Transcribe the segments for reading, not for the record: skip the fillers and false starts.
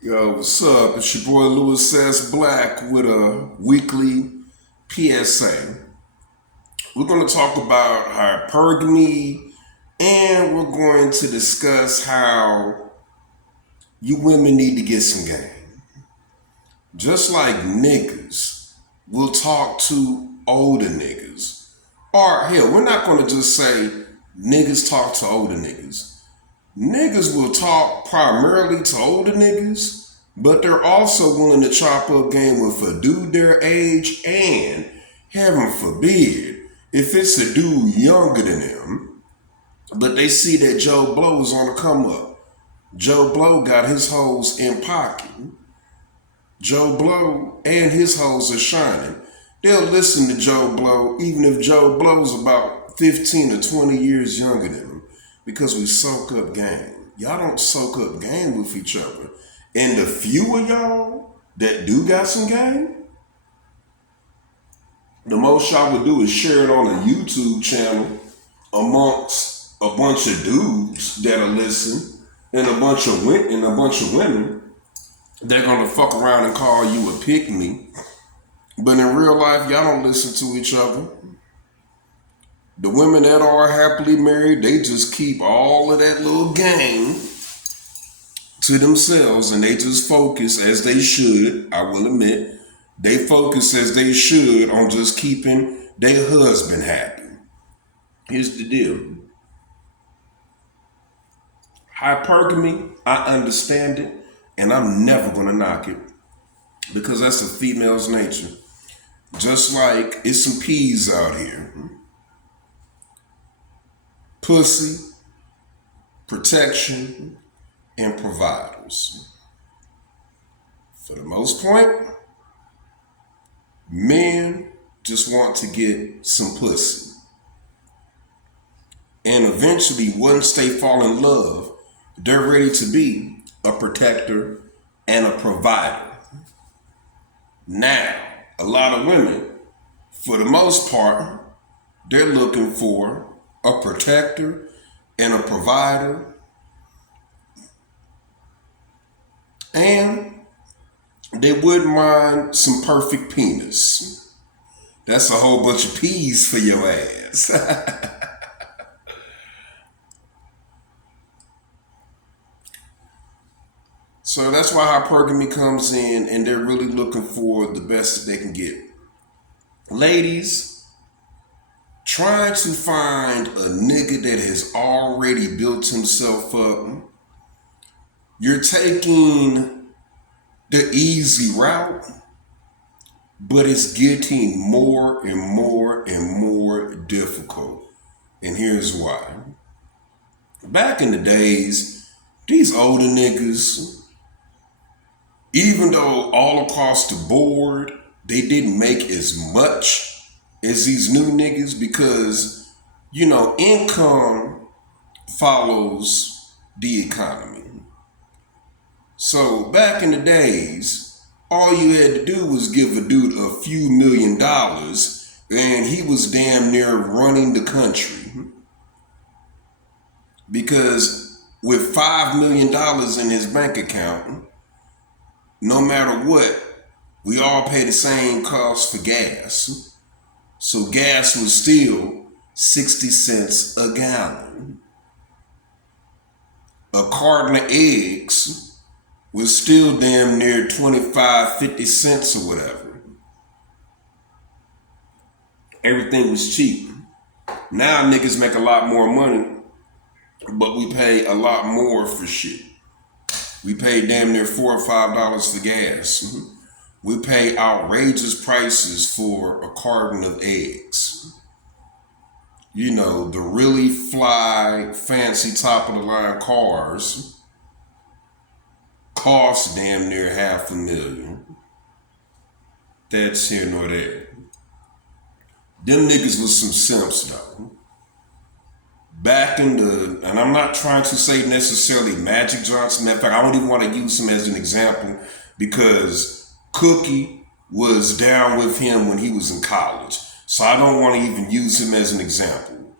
Yo, what's up? It's your boy Louis S. Black with a weekly PSA. We're going to talk about hypergamy and we're going to discuss how you women need to get some game. Just like niggas will talk to older niggas. Or hell, we're not going to just say niggas talk to older niggas. Niggas will talk primarily to older niggas, but they're also willing to chop up game with a dude their age and, heaven forbid, if it's a dude younger than them, but they see that Joe Blow is on the come up. Joe Blow got his hoes in pocket. Joe Blow and his hoes are shining. They'll listen to Joe Blow even if Joe Blow's about 15 or 20 years younger than them because we soak up game. Y'all don't soak up game with each other. And the few of y'all that do got some game, the most y'all would do is share it on a YouTube channel amongst a bunch of dudes that'll listen and a bunch of women. They're gonna fuck around and call you a pick me. But in real life, y'all don't listen to each other. The women that are happily married, they just keep all of that little game to themselves and they just focus as they should, I will admit, they focus as they should on just keeping their husband happy. Here's the deal. Hypergamy, I understand it, and I'm never gonna knock it because that's a female's nature. Just like it's some peas out here. Pussy, protection, and providers. For the most part, men just want to get some pussy. And eventually, once they fall in love, they're ready to be a protector and a provider. Now, a lot of women, for the most part, they're looking for a protector and a provider. And they wouldn't mind some perfect penis. That's a whole bunch of peas for your ass. So that's why hypergamy comes in and they're really looking for the best that they can get. Ladies, trying to find a nigga that has already built himself up, you're taking the easy route, but it's getting more and more and more difficult. And here's why. Back in the days, these older niggas, even though all across the board, they didn't make as much as these new niggas because, income follows the economy. So back in the days, all you had to do was give a dude a few $1,000,000 and he was damn near running the country. Because with $5 million in his bank account, no matter what, we all pay the same cost for gas. So gas was still 60 cents a gallon. A carton of eggs was still damn near 25, 50 cents or whatever. Everything was cheap. Now niggas make a lot more money, but we pay a lot more for shit. We pay damn near $4 or $5 for gas. We pay outrageous prices for a carton of eggs. The really fly, fancy top of the line cars cost damn near $500,000. That's here nor there. Them niggas was some simps though. Back in and I'm not trying to say necessarily Magic Johnson. Matter of fact, I don't even want to use him as an example because Cookie was down with him when he was in college. So I don't want to even use him as an example.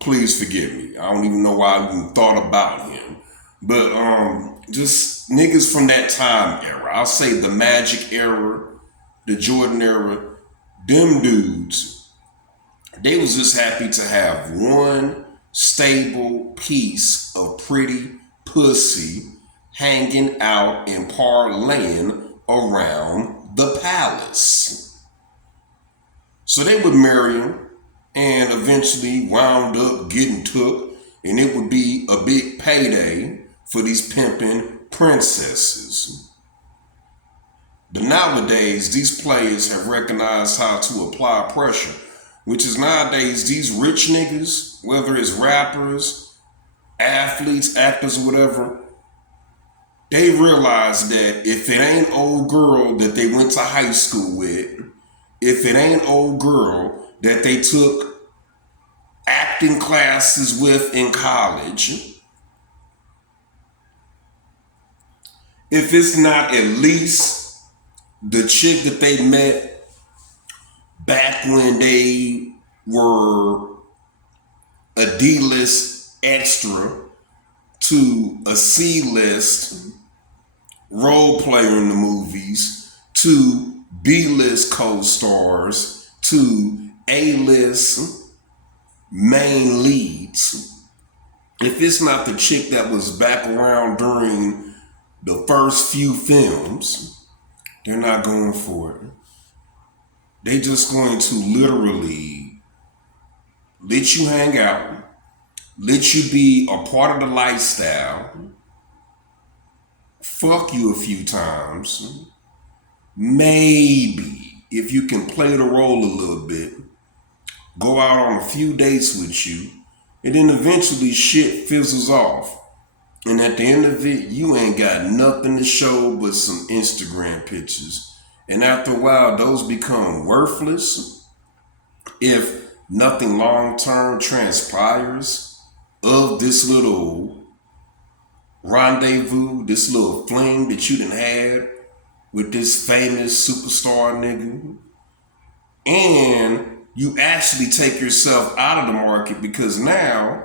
Please forgive me. I don't even know why I even thought about him. But just niggas from that time era. I'll say the Magic era, the Jordan era. Them dudes, they was just happy to have one stable piece of pretty pussy hanging out and parlaying around the palace. So they would marry him and eventually wound up getting took, and it would be a big payday for these pimping princesses. But nowadays, these players have recognized how to apply pressure, which is nowadays these rich niggas, whether it's rappers, athletes, actors, or whatever, they realize that if it ain't old girl that they went to high school with, if it ain't old girl that they took acting classes with in college, if it's not at least the chick that they met back when they were a D-list extra to a C-list role player in the movies to B-list co-stars to A-list main leads. If it's not the chick that was back around during the first few films, they're not going for it. They just going to literally let you hang out, let you be a part of the lifestyle, fuck you a few times, maybe if you can play the role a little bit, go out on a few dates with you, and then eventually shit fizzles off. And at the end of it, you ain't got nothing to show but some Instagram pictures. And after a while, those become worthless if nothing long-term transpires of this little rendezvous, this little fling that you done had with this famous superstar nigga. And you actually take yourself out of the market because now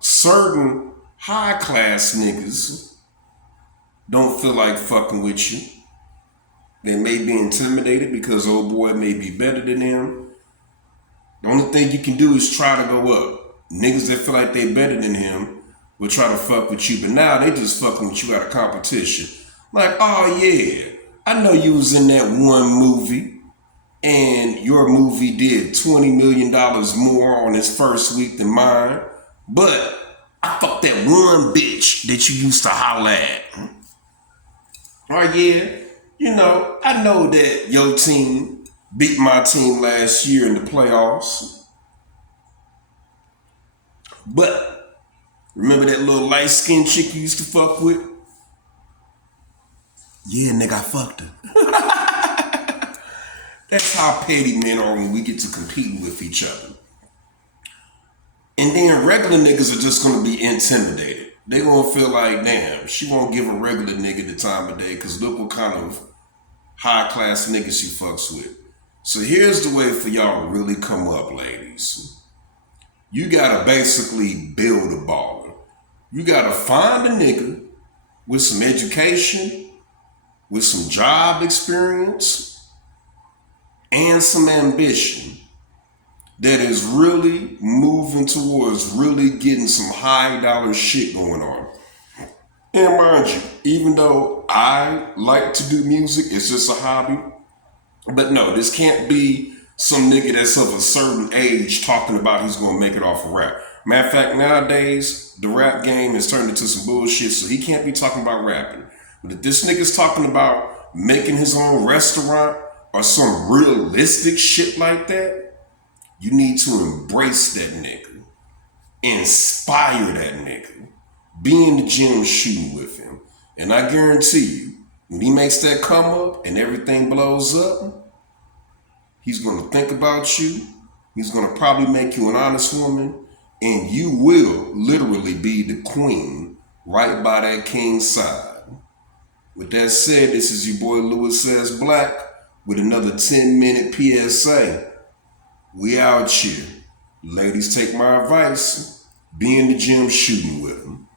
certain high class niggas don't feel like fucking with you. They may be intimidated because old boy may be better than them. The only thing you can do is try to go up. Niggas that feel like they better than him will try to fuck with you, but now they just fucking with you out of competition. Like, oh yeah, I know you was in that one movie and your movie did $20 million more on its first week than mine, but I fucked that one bitch that you used to holler at. Oh yeah, you know, I know that your team beat my team last year in the playoffs. But remember that little light-skinned chick you used to fuck with? Yeah, nigga, I fucked her. That's how petty men are when we get to compete with each other. And then regular niggas are just gonna be intimidated. They gonna feel like, damn, she won't give a regular nigga the time of day because look what kind of high class niggas she fucks with. So here's the way for y'all to really come up, ladies. You gotta basically build a baller. You gotta find a nigga with some education, with some job experience, and some ambition that is really moving towards really getting some high dollar shit going on. And mind you, even though I like to do music, it's just a hobby. But no, this can't be some nigga that's of a certain age talking about he's gonna make it off of rap. Matter of fact, nowadays, the rap game has turned into some bullshit, so he can't be talking about rapping. But if this nigga's talking about making his own restaurant or some realistic shit like that, you need to embrace that nigga, inspire that nigga, be in the gym shooting with him. And I guarantee you, when he makes that come up and everything blows up, he's gonna think about you, he's gonna probably make you an honest woman, and you will literally be the queen right by that king's side. With that said, this is your boy Lewis Says Black with another 10-minute PSA. We out here. Ladies, take my advice. Be in the gym shooting with them.